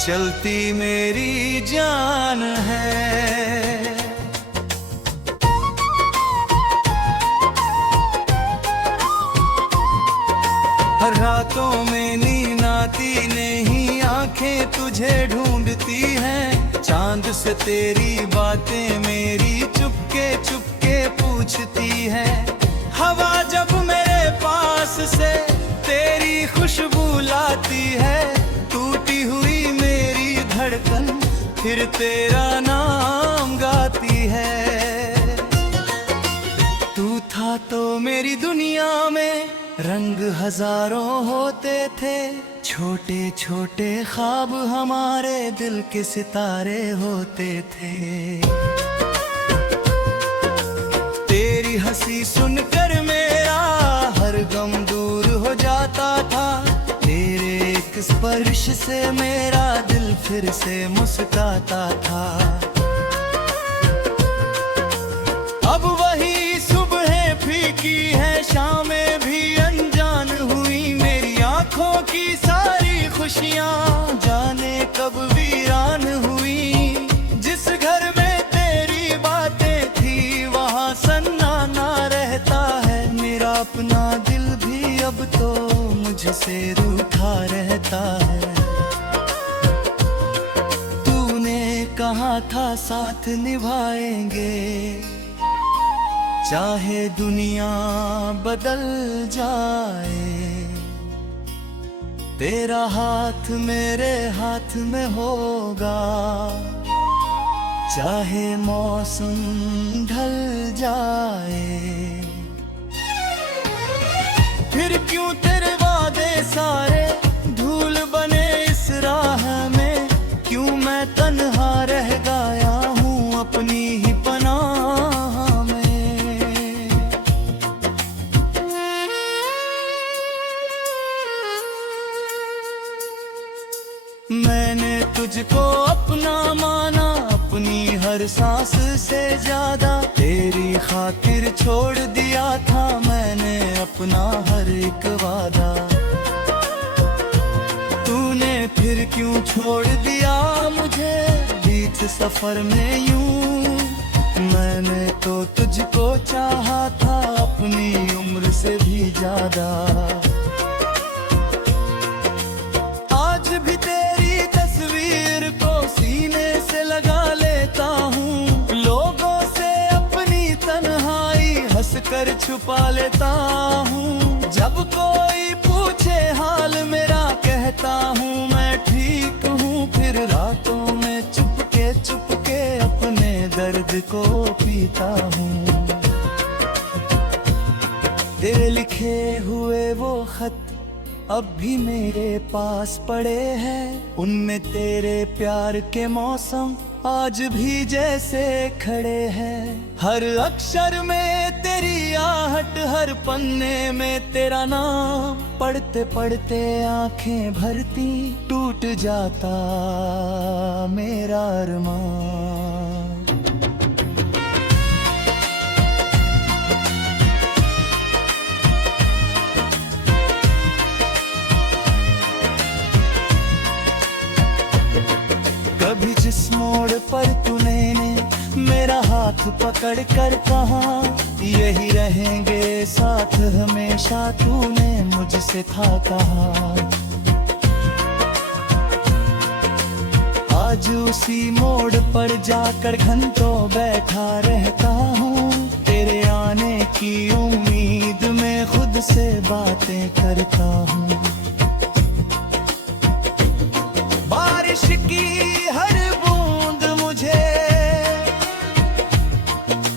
चलती मेरी जान है। हर रातों में नींद आती नहीं, आंखें तुझे ढूंढती हैं। चांद से तेरी बातें मेरी चुपके चुपके पूछती हैं। हवा जब मेरे पास से तेरी खुशबू लाती है, टूटी हुई मेरी धड़कन फिर तेरा नाम गाती है। तू था तो मेरी दुनिया में रंग हजारों होते थे, छोटे छोटे ख्वाब हमारे दिल के सितारे होते थे। तेरी हंसी सुनकर मेरा हर गम दूर हो जाता था, तेरे एक स्पर्श से मेरा दिल फिर से मुस्कुराता था। अब वही सुबह फीकी है, शामें भी अनजान हुई, मेरी आंखों की सारी खुशियां जाने कब वीरान हुई। जिस घर में तेरी बातें थी वहां सन्नाटा रहता है, मेरा अपना दिल भी अब तो मुझसे रूठा रहता है। तूने कहा था साथ निभाएंगे, चाहे दुनिया बदल जाए, तेरा हाथ मेरे हाथ में होगा, चाहे मौसम ढल जाए। फिर क्यों तेरे वादे सारे धूल बने इस राह में, क्यों मैं तन्हा रह गया हूँ अपनी ही पनाह में। मैंने तुझको अपना माना, अपनी हर सांस से ज्यादा, तेरी खातिर छोड़ दिया था मैंने अपना हर एक वादा। तूने फिर क्यों छोड़ दिया मुझे बीच सफर में यूं, मैंने तो तुझको चाहा था अपनी उम्र से भी ज्यादा। आज भी तेरी तस्वीर को सीने से लगा लेता हूँ, लोगों से अपनी तन्हाई हंस कर छुपा लेता हूँ। जब कोई पूछे हाल मेरा कहता हूँ मैं ठीक हूँ, फिर रातों में चुपके चुपके अपने दर्द को पीता हूँ। तेरे लिखे हुए वो खत अब भी मेरे पास पड़े हैं, उनमें तेरे प्यार के मौसम आज भी जैसे खड़े हैं। हर अक्षर में तेरी आहट, हर पन्ने में तेरा नाम, पढ़ते पढ़ते आंखें भरती, टूट जाता मेरा अरमान। कभी जिस मोड़ पर तूने मेरा हाथ पकड़ कर कहा, यही रहेंगे साथ हमेशा, तूने मुझसे था कहा। आज उसी मोड़ पर जाकर घंटों बैठा रहता हूँ, तेरे आने की उम्मीद में खुद से बातें करता हूँ। बारिश की हर बूंद मुझे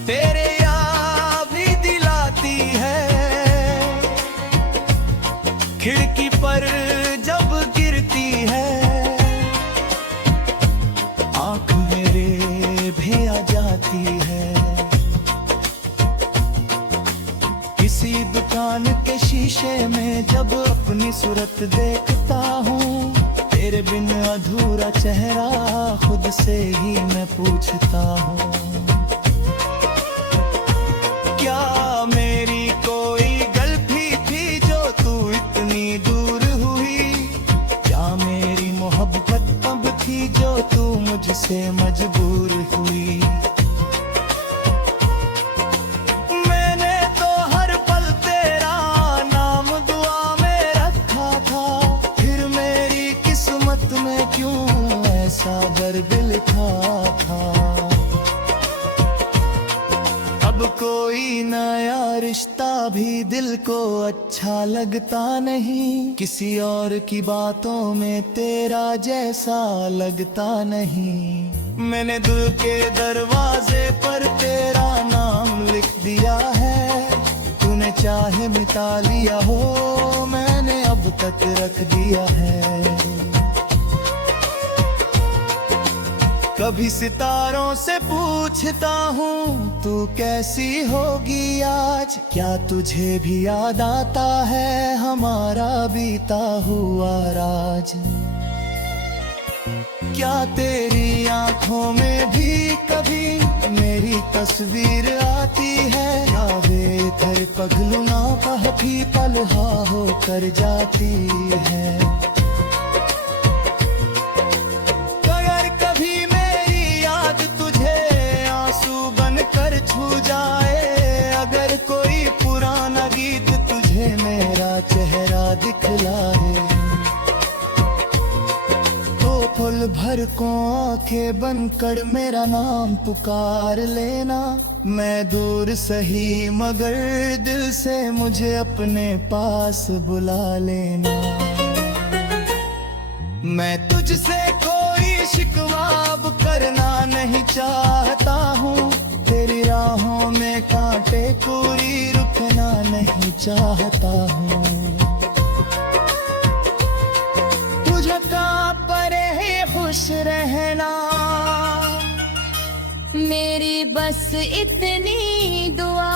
तेरे याद भी दिलाती है, खिड़की पर जब गिरती है आँख मेरे भी आ जाती है। किसी दुकान के शीशे में जब अपनी सूरत देखता हूँ, तेरे बिन अधूरा चेहरा खुद से ही मैं पूछता हूँ। क्या मेरी कोई गलती थी जो तू इतनी दूर हुई, क्या मेरी मोहब्बत अब रिश्ता भी दिल को अच्छा लगता नहीं, किसी और की बातों में तेरा जैसा लगता नहीं। मैंने दिल के दरवाजे पर तेरा नाम लिख दिया है, तूने चाहे मिटा लिया हो, मैंने अब तक रख दिया है। कभी सितारों से पूछता हूँ तू कैसी होगी आज, क्या तुझे भी याद आता है हमारा बीता हुआ राज। क्या तेरी आंखों में भी कभी मेरी तस्वीर आती है, या वे घर पगलू ना पहती पलहा होकर जाती है। अगर कोई पुराना गीत तुझे मेरा चेहरा दिखलाए, तो पल भर को आंखें बंद कर मेरा नाम पुकार लेना। मैं दूर सही मगर दिल से मुझे अपने पास बुला लेना। मैं तुझसे कोई शिकवा अब करना नहीं चाहता हूँ, तेरी राहों में कांटे कोई रुकना नहीं चाहता हूँ। तुझे का परे खुश रहना, मेरी बस इतनी दुआ।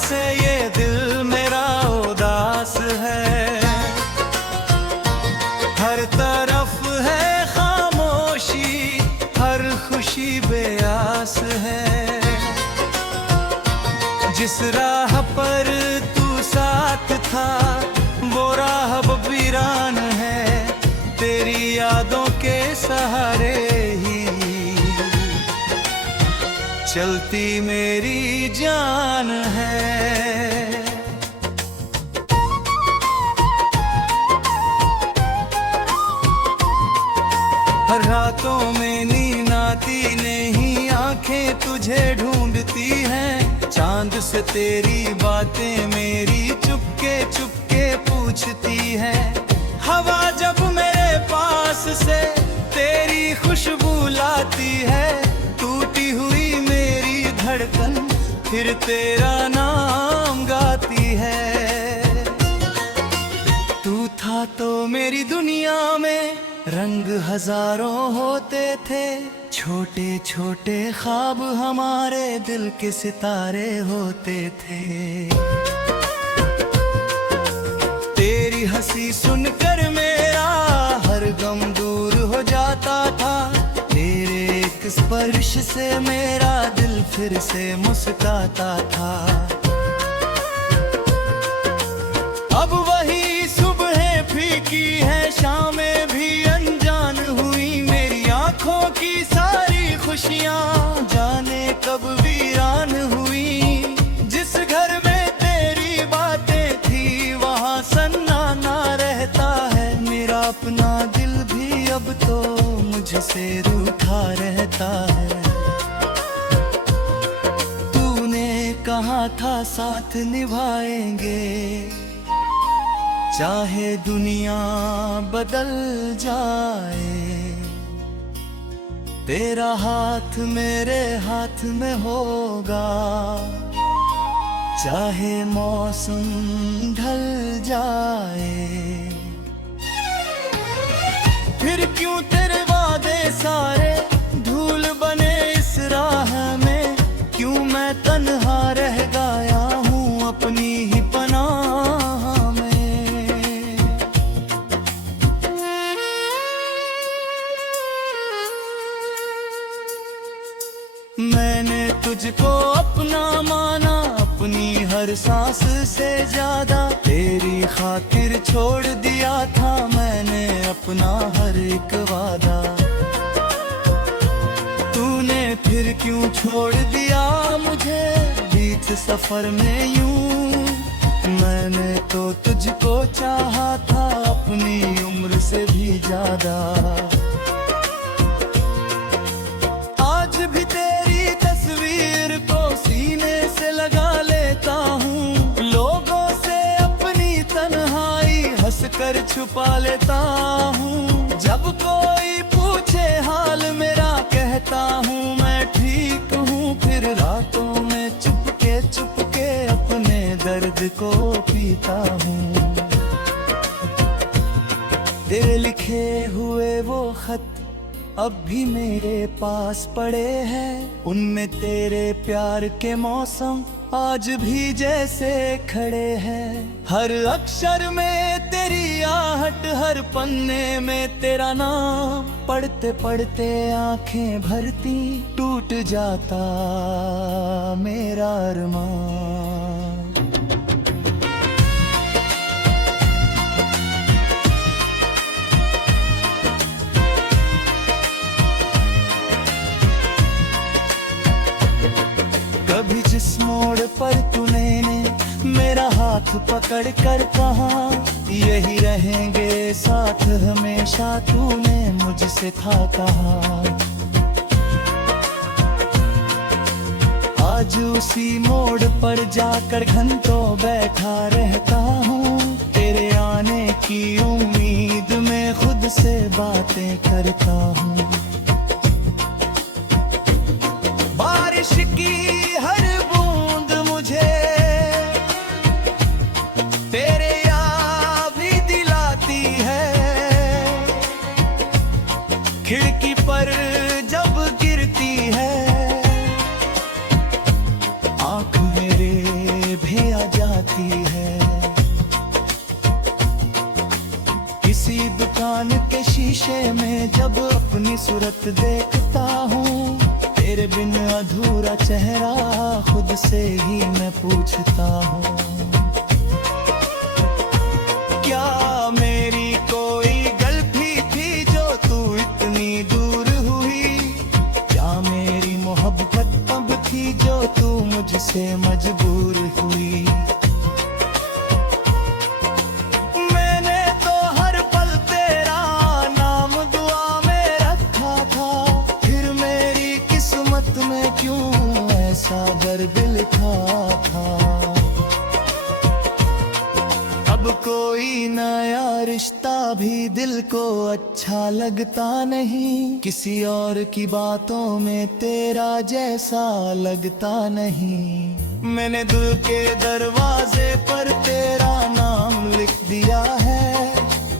से ये दिल मेरा उदास है, हर तरफ है खामोशी, हर खुशी बेआस है। जिस राह पर तू साथ था वो राह अब वीरान है, तेरी यादों के सहारे ही चलती मेरी जान है। हर रातों में नींद आती नहीं, आंखें तुझे ढूंढती हैं, चांद से तेरी बातें मेरी चुपके चुपके पूछती हैं। हवा जब मेरे पास से तेरी खुशबू लाती है, टूटी हुई मेरी धड़कन फिर तेरा नाम गाती है। तू था तो मेरी दुनिया में रंग हजारों होते थे, छोटे छोटे ख्वाब हमारे दिल के सितारे होते थे। तेरी हंसी सुनकर मेरा हर गम दूर हो जाता था, तेरे एक स्पर्श से मेरा दिल फिर से मुस्कुराता था। अब वही सुबह फीकी है, शामें भी अनजान हुई, मेरी आंखों की सारी खुशियां जाने कब वीरान हुई। जिस घर में तेरी बातें थी वहां सन्नाटा रहता है, मेरा अपना दिल भी अब तो मुझसे रूठा रहता है। तूने कहा था साथ निभाएंगे, चाहे दुनिया बदल जाए, तेरा हाथ मेरे हाथ में होगा, चाहे मौसम ढल जाए। फिर क्यों तेरे वादे सारे धूल बने इस राह में, क्यों मैं तन्हा रह गया हूँ अपनी ही पनाह में। मैंने तुझको अपना माना, अपनी हर सांस से ज्यादा, तेरी खातिर छोड़ दिया था मैंने अपना हर एक वादा। तूने फिर क्यों छोड़ दिया मुझे बीच सफर में यूं। मैंने तो तुझको चाहा था अपनी उम्र से भी ज्यादा। आज भी तेरी तस्वीर को सीने से लगा लेता हूँ। लोगों से अपनी तन्हाई हंस कर छुपा लेता हूँ। जब कोई पूछे हाल मेरा कहता हूँ मैं ठीक हूँ। फिर रातों में चुपके अपने दर्द को पीता हूँ। तेरे लिखे हुए वो खत अब भी मेरे पास पड़े हैं। उनमें तेरे प्यार के मौसम आज भी जैसे खड़े हैं। हर अक्षर में तेरी आहट, हर पन्ने में तेरा नाम। पढ़ते पढ़ते आंखें भरती, टूट जाता मेरा अरमान। कभी जिस मोड़ पर तूने मेरा हाथ पकड़ कर कहा यही रहेंगे साथ हमेशा, तूने मुझसे था कहा। आज उसी मोड़ पर जाकर घंटों बैठा रहता हूँ। तेरे आने की उम्मीद में खुद से बातें करता हूँ। बारिश की हर बूंद मुझे तेरे याद भी दिलाती है। खिड़की पर जब गिरती है आँख मेरे भी आ जाती है। किसी दुकान के शीशे में जब अपनी सूरत देखता हूँ। तेरे बिन अधूरा चेहरा खुद से ही मैं पूछता हूँ। क्या मेरी कोई गलती थी जो तू इतनी दूर हुई? क्या मेरी मोहब्बत तब थी जो तू मुझसे मजबूर हुई? मैंने तो हर पल तेरा नाम दुआ में रखा था। फिर मेरी किस्मत में क्यों ऐसा दर्द लिखा था? अब कोई नया रिश्ता भी दिल को अच्छा लगता नहीं। किसी और की बातों में तेरा जैसा लगता नहीं। मैंने दिल के दरवाजे पर तेरा नाम लिख दिया है।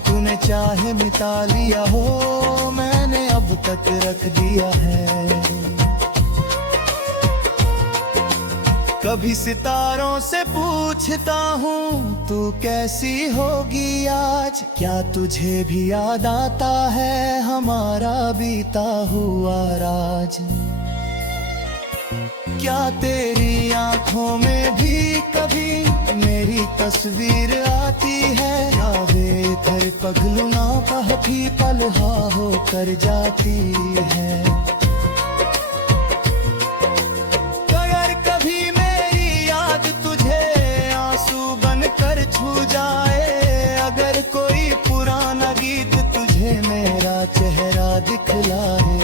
तूने चाहे मिटा लिया हो, मैंने अब तक रख दिया है। कभी सितारों से पूछता हूँ तू कैसी होगी आज? क्या तुझे भी याद आता है हमारा बीता हुआ राज? क्या तेरी आंखों में भी कभी मेरी तस्वीर आती है? क्या वे थर पगलू ना पहती पलहा होकर जाती है? अगर कभी कर छू जाए, अगर कोई पुराना गीत तुझे मेरा चेहरा दिखलाए,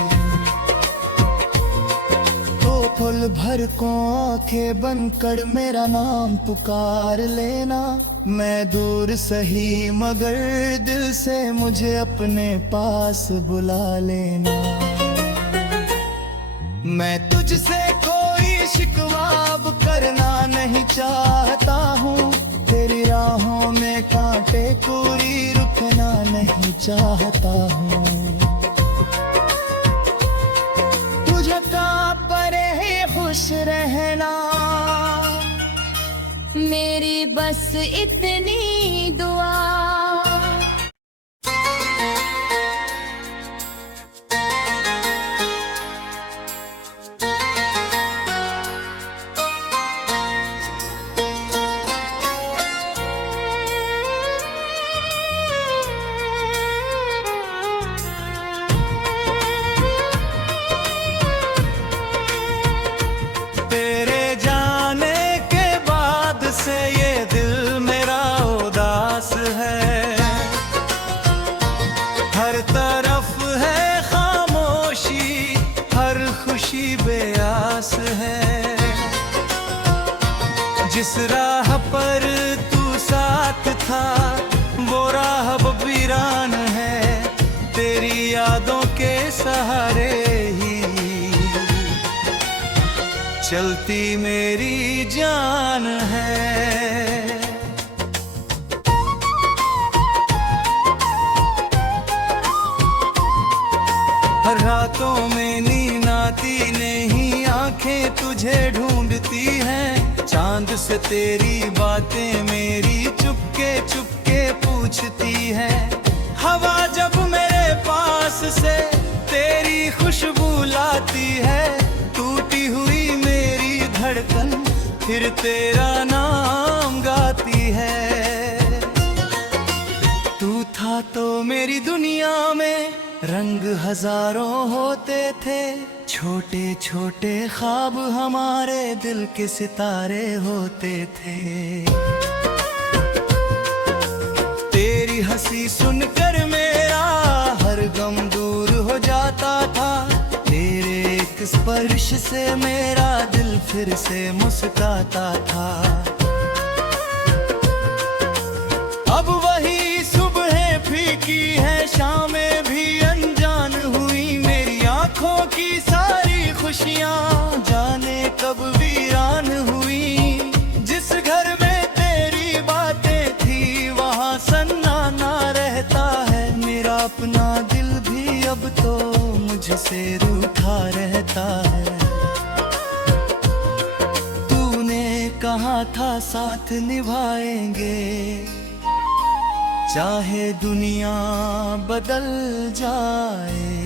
तो पल भर को आंखें बंद कर मेरा नाम पुकार लेना। मैं दूर सही मगर दिल से मुझे अपने पास बुला लेना। मैं तुझसे कोई शिकवा अब करना नहीं चाहता हूँ। तेरी राहों में कांटे कोरी रुकना नहीं चाहता हूँ। तुझे कहाँ पर है खुश रहना, मेरी बस इतनी दुआ। चलती मेरी जान है। हर रातों में नींद आती नहीं, आंखें तुझे ढूंढती हैं। चांद से तेरी बातें मेरी चुपके चुपके पूछती हैं। हवा जब मेरे पास से तेरी खुशबू लाती है, टूटी हुई मेरी धड़कन फिर तेरा नाम गाती है। तू था तो मेरी दुनिया में रंग हजारों होते थे, छोटे छोटे ख्वाब हमारे दिल के सितारे होते थे। तेरी हंसी सुनकर मेरा हर गम दूर हो जाता था, तेरे एक स्पर्श से मेरा दिल फिर से मुस्कुराता था। अब वही सुबह फीकी है, शामें भी अनजान हुई, मेरी आंखों की सारी खुशियां जाने कब वीरान हुई। जिस घर में तेरी बातें थी वहां सन्नाटा रहता है, मेरा अपना दिल भी अब तो मुझसे रूठा रहता है। तूने कहा था साथ निभाएंगे, चाहे दुनिया बदल जाए।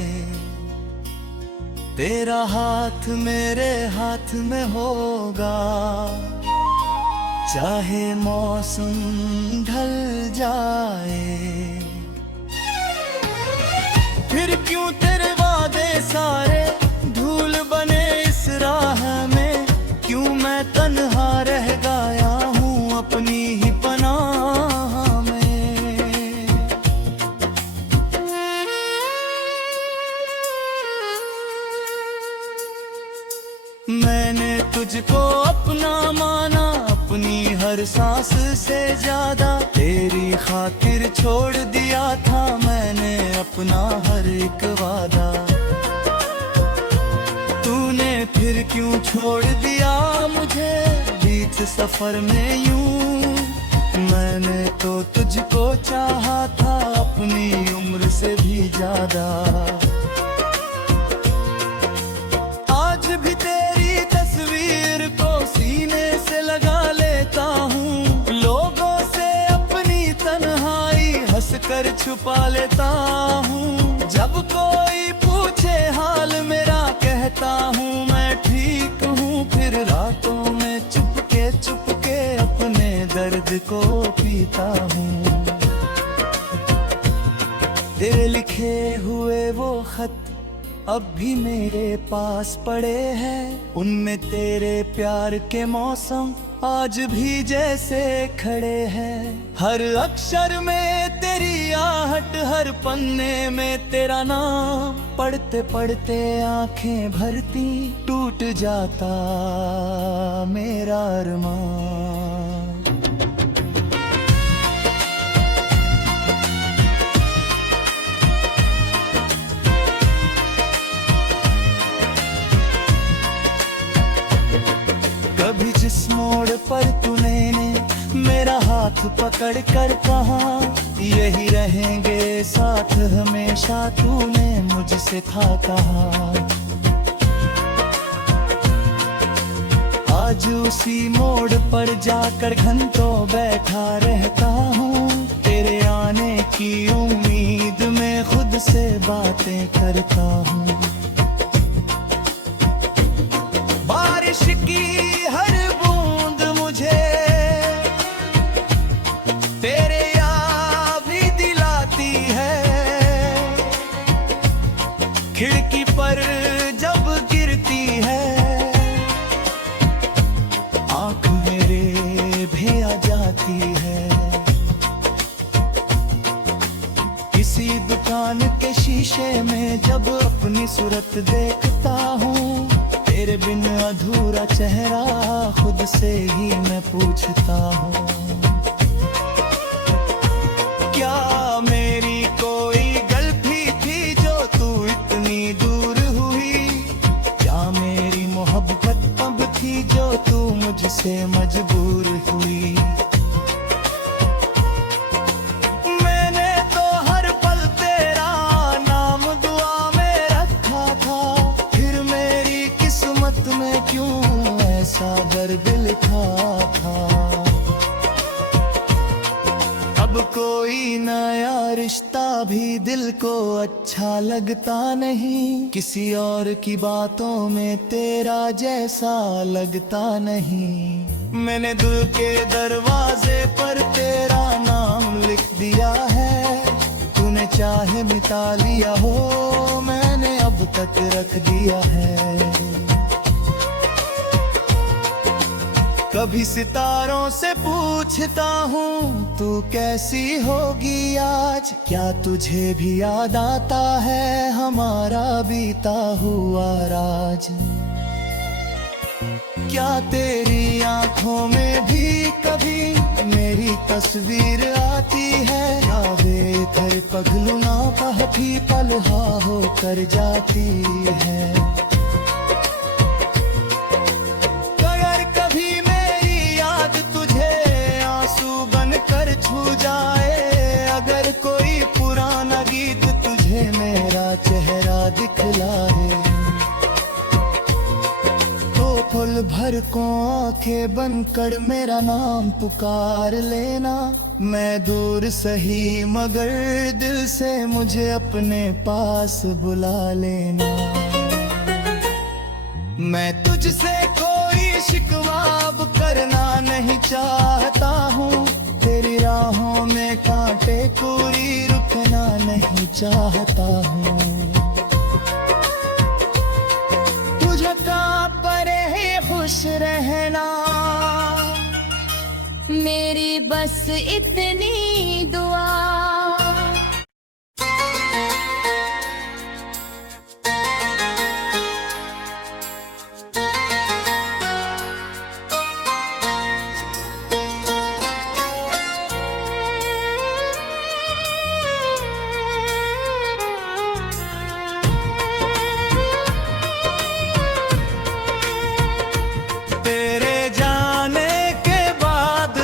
तेरा हाथ मेरे हाथ में होगा, चाहे मौसम ढल जाए। फिर क्यों तेरे वादे सारे धूल बने इस राह में, क्यों मैं तन्हा रह गया हूँ अपनी ही पनाह में। मैंने तुझको अपना माना, अपनी हर सांस से ज्यादा तेरी खातिर छोड़ दिया था मैंने अपना हर एक वादा। तूने फिर क्यों छोड़ दिया मुझे बीच सफर में यूं, मैंने तो तुझको चाहा था अपनी उम्र से भी ज्यादा। आज भी तेरी तस्वीर को सीने से लगा लेता हूँ, लोगों से अपनी तन्हाई हंस कर छुपा लेता हूँ। जब कोई पूछे हाल मेरा कहता हूँ मैं ठीक हूँ, फिर रातों में चुपके चुपके अपने दर्द को पीता हूँ। तेरे लिखे हुए वो खत अब भी मेरे पास पड़े हैं, उनमें तेरे प्यार के मौसम आज भी जैसे खड़े हैं। हर अक्षर में तेरी आहट, हर पन्ने में तेरा नाम, पढ़ते पढ़ते आंखें भरती टूट जाता मेरा अरमान। कभी जिस मोड़ पर तूने मेरा हाथ पकड़ कर कहा, यही रहेंगे साथ हमेशा, तूने मुझसे था कहा। आज उसी मोड़ पर जाकर घंटों बैठा रहता हूँ, तेरे आने की उम्मीद में खुद से बातें करता हूँ। बारिश की हर बूंद मुझे तेरे याद भी दिलाती है, खिड़की पर जब गिरती है आँख मेरे भी आ जाती है। किसी दुकान के शीशे में जब अपनी सूरत देखता हूँ, तेरे बिन अधूरा चेहरा खुद से ही मैं पूछता हूँ। क्या मेरी कोई गलती थी जो तू इतनी दूर हुई, क्या मेरी मोहब्बत अब रिश्ता भी दिल को अच्छा लगता नहीं, किसी और की बातों में तेरा जैसा लगता नहीं। मैंने दिल के दरवाजे पर तेरा नाम लिख दिया है, तूने चाहे मिटा लिया हो, मैंने अब तक रख दिया है। कभी सितारों से पूछता हूँ तू कैसी होगी आज, क्या तुझे भी याद आता है हमारा बीता हुआ राज। क्या तेरी आंखों में भी कभी मेरी तस्वीर आती है, या वे घर पगलू ना पहती पलहा होकर जाती है। अगर कोई पुराना गीत तुझे मेरा चेहरा दिखलाए, तो पल भर को आंखें बंद कर मेरा नाम पुकार लेना। मैं दूर सही मगर दिल से मुझे अपने पास बुला लेना। मैं तुझसे कोई शिकवा अब करना नहीं चाहता हूँ, तेरी राहों में कांटे कोई रुकना नहीं चाहता हूँ। तुझे का परे ही खुश रहना, मेरी बस इतनी दुआ।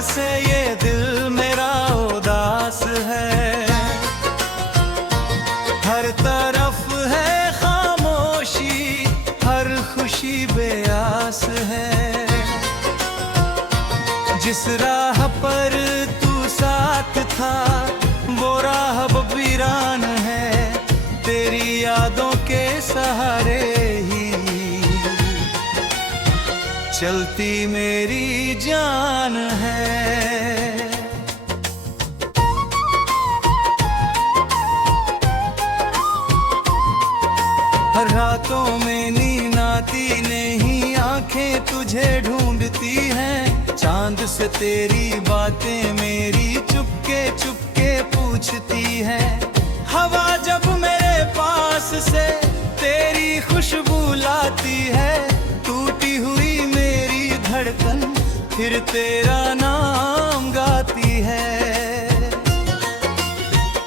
से ये दिल मेरा उदास है, हर तरफ है खामोशी, हर खुशी बेआस है। जिस राह पर तू साथ था वो राह अब वीरान है, तेरी यादों के सहारे ही चलती मेरी जान है। हर रातों में नींद आती नहीं, आंखें तुझे ढूंढती हैं, चांद से तेरी बातें मेरी चुपके चुपके पूछती हैं। हवा जब मेरे पास से तेरी खुशबू लाती है, टूटी हुई धड़कन फिर तेरा नाम गाती है।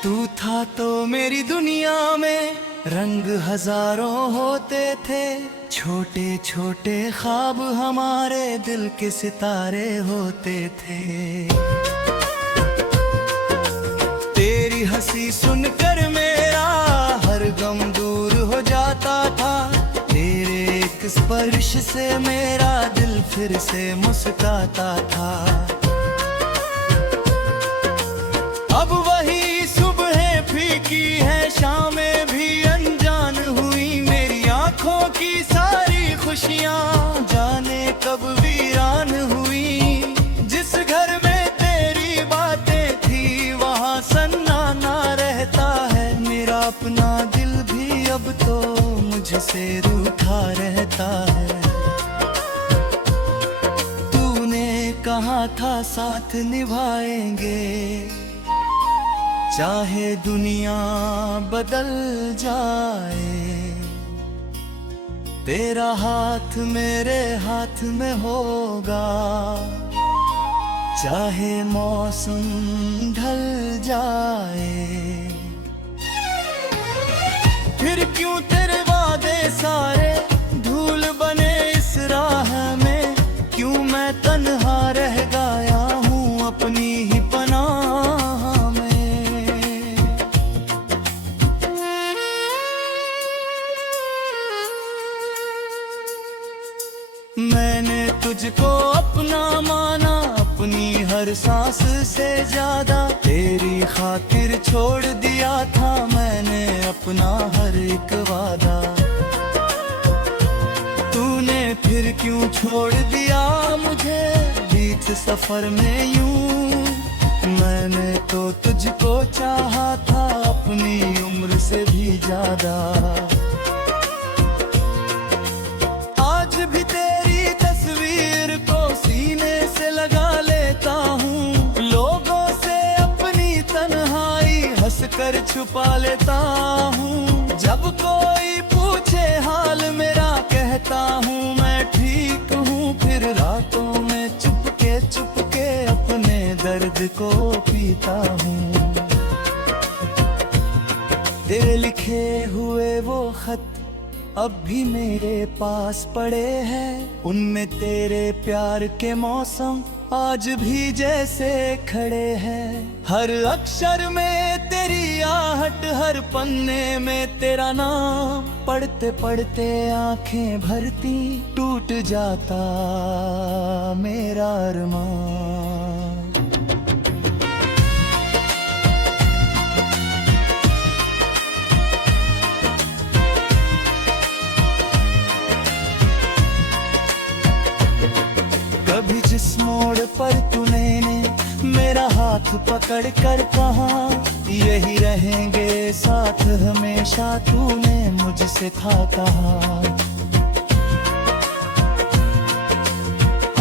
तू था तो मेरी दुनिया में रंग हजारों होते थे, छोटे छोटे ख्वाब हमारे दिल के सितारे होते थे। तेरी हंसी सुनकर मेरा हर गम दूर हो जाता था, तेरे एक स्पर्श से मेरा दिल फिर से मुस्कुराता था। अब वही सुबह फीकी है, शामें भी अनजान हुई, मेरी आंखों की सारी खुशियां जाने कब वीरान हुई। जिस घर में तेरी बातें थी वहां सन्नाटा रहता है, मेरा अपना दिल भी अब तो मुझसे रूठा रहता है। तूने कहा था साथ निभाएंगे, चाहे दुनिया बदल जाए, तेरा हाथ मेरे हाथ में होगा, चाहे मौसम ढल जाए। फिर क्यों तेरे वादे सारे धूल बने इस राह में, क्यों मैं तन्हा रह गया हूँ अपनी ही पनाह में। मैंने तुझको अपना माना, अपनी हर सांस से ज्यादा, तेरी खातिर छोड़ दिया था मैंने अपना हर एक वादा, तूने फिर क्यों छोड़ दिया मुझे बीच सफर में यूं। मैंने तो तुझको चाहा था अपनी उम्र से भी ज्यादा। आज भी तेरी तस्वीर को सीने से लगा लेता हूँ, लोगों से अपनी तन्हाई हंस कर छुपा लेता हूँ। जब कोई पूछे हाल मेरा कहता हूँ मैं ठीक हूँ, फिर रातों में चुपके अपने दर्द को पीता हूँ। तेरे लिखे हुए वो खत अब भी मेरे पास पड़े हैं, उनमें तेरे प्यार के मौसम आज भी जैसे खड़े हैं। हर अक्षर में तेरी आहट, हर पन्ने में तेरा नाम, पढ़ते पढ़ते आंखें भरती टूट जाता मेरा अरमान। कभी जिस मोड़ पर तूने मेरा हाथ पकड़ कर कहा यही रहेंगे साथ हमेशा, तूने मुझसे था कहा।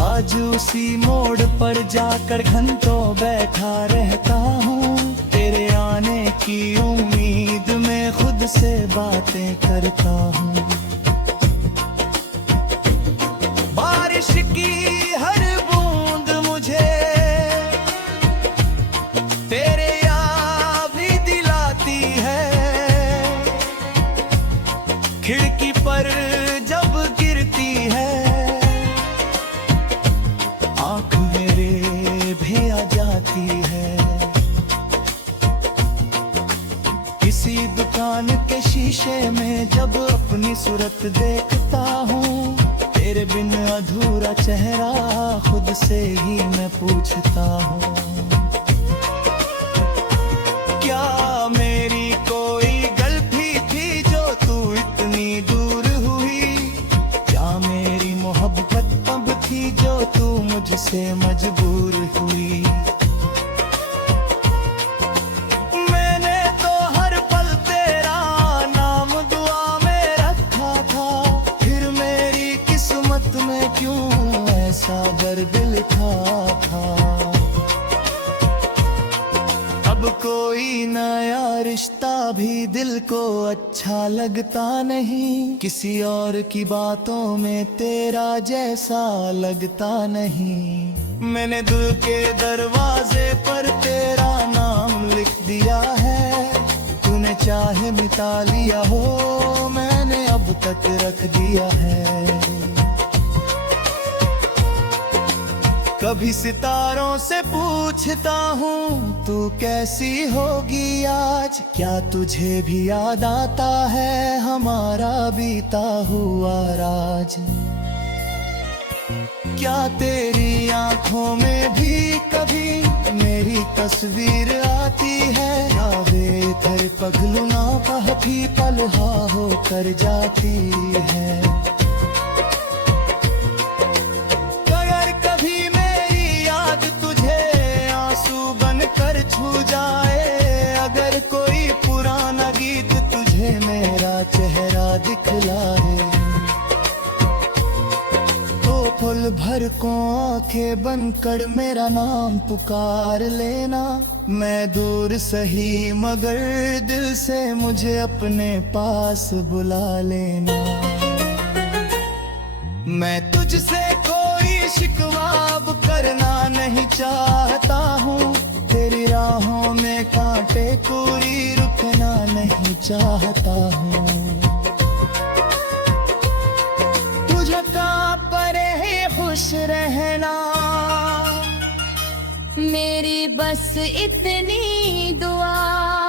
आज उसी मोड़ पर जाकर घंटों बैठा रहता हूँ, तेरे आने की उम्मीद में खुद से बातें करता हूँ। बारिश की हर बूंद मुझे तेरे याद भी दिलाती है, खिड़की पर जब गिरती है आँख मेरे भी आ जाती है। किसी दुकान के शीशे में जब अपनी सूरत देखता हूँ, तेरे बिन अधूरा चेहरा खुद से ही मैं पूछता हूँ। क्या मेरी कोई गलती थी जो तू इतनी दूर हुई, क्या मेरी मोहब्बत तब थी जो तू मुझसे मजबूर हुई। मैंने तो हर पल तेरा नाम दुआ में रखा था, फिर मेरी किस्मत में क्यों ऐसा दर्द लिखा था। अब कोई नया रिश्ता भी दिल को अच्छा लगता नहीं, किसी और की बातों में तेरा जैसा लगता नहीं। मैंने दिल के दरवाजे पर तेरा नाम लिख दिया है, तूने चाहे मिटा लिया हो मैंने अब तक रख दिया है। कभी सितारों से पूछता हूँ तू कैसी होगी आज, क्या तुझे भी याद आता है हमारा बीता हुआ राज। क्या तेरी आंखों में भी कभी मेरी तस्वीर आती है, या वे तेरे पगलू ना पहती पलहा होकर जाती है। छू जाए अगर कोई पुराना गीत तुझे मेरा चेहरा दिखलाए, तो पल भर को आंखें बंद कर मेरा नाम पुकार लेना। मैं दूर सही मगर दिल से मुझे अपने पास बुला लेना। मैं तुझसे कोई शिकवा अब करना नहीं चाहता हूँ, तेरी राहों में कांटे कोई रुकना नहीं चाहता हूँ। तुझे कहाँ पर है खुश रहना, मेरी बस इतनी दुआ।